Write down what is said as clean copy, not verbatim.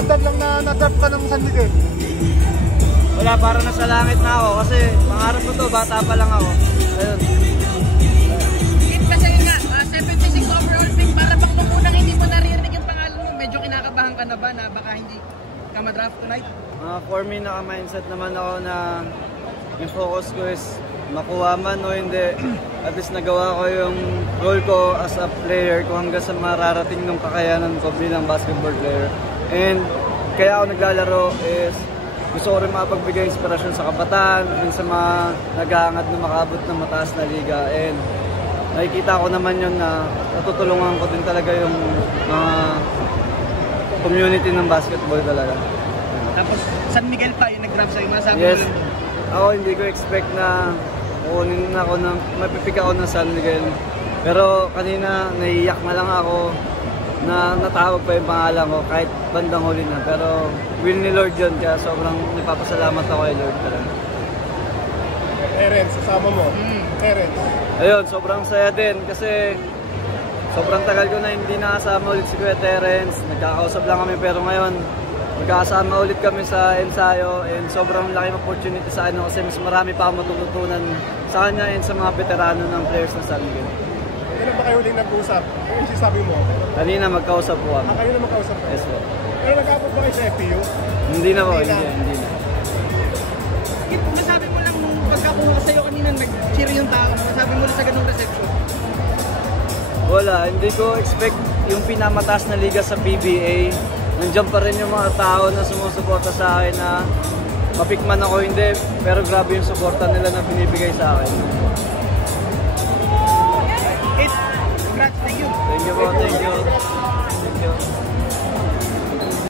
Left lang na na-drop ka ng San Miguel? Wala, para nasa langit na ako kasi pangarap ko to, bata pa lang ako. Ayun. Kasi nga, 76 overall pick, para bang nung unang hindi mo naririnig yung pangalan mo, medyo kinakabahan ka na ba na baka hindi ka ma-draft tonight? For me, naka-mindset naman ako na yung focus ko is makuha man o hindi. At least nagawa ko yung goal ko as a player kung hanggang sa mararating ng kakayanan ko bilang basketball player. And kaya ako naglalaro is gusto ko rin makapagbigay inspirasyon sa kabataan, din sa mga nag-aangat na makabot ng mataas na liga. And nakikita ko naman yun na natutulungan ko din talaga yung mga community ng basketball talaga. Tapos San Miguel pa yung nag-draft sa'yo, masabi yes. mo lang. Ako hindi ko expect na kukunin ako ng, mapipik ako ng San Miguel. Pero kanina naiiyak na lang ako na natawag pa yung pangalan ko kahit bandang huli na. Pero will ni Lord yun, kaya sobrang nagpapasalamat ako kay Lord talaga. Terence, sasama mo. Terence. Ayun, sobrang saya din kasi sobrang tagal ko na hindi nakasama ulit si Kuya Terence. Nagkakausap lang kami pero ngayon magkakasama ulit kami sa ensayo and sobrang laking opportunity sa akin kasi mas marami pa akong matututunan sa kanya and sa mga veterano ng players ng San Miguel. Kailan ba kayo uling nag-usap? Ano yung sabi mo? Kanina magkausap po kami. Kayo na magkausap po? Yes po. Pero nag-upload ba kayo sa FPU? Hindi na po, hindi na. Masabi mo lang nung pagkakuha ko sa'yo kanina, nag-cheer yung tao. Masabi mo lang sa ganung reception. Wala, hindi ko expect yung pinamataas na liga sa PBA. Nandiyan pa rin yung mga tao na sumusuporta sa akin na mapikman ako hindi, pero grabe yung suporta nila na binibigay sa akin. Congrats, thank you. Thank you po, thank you.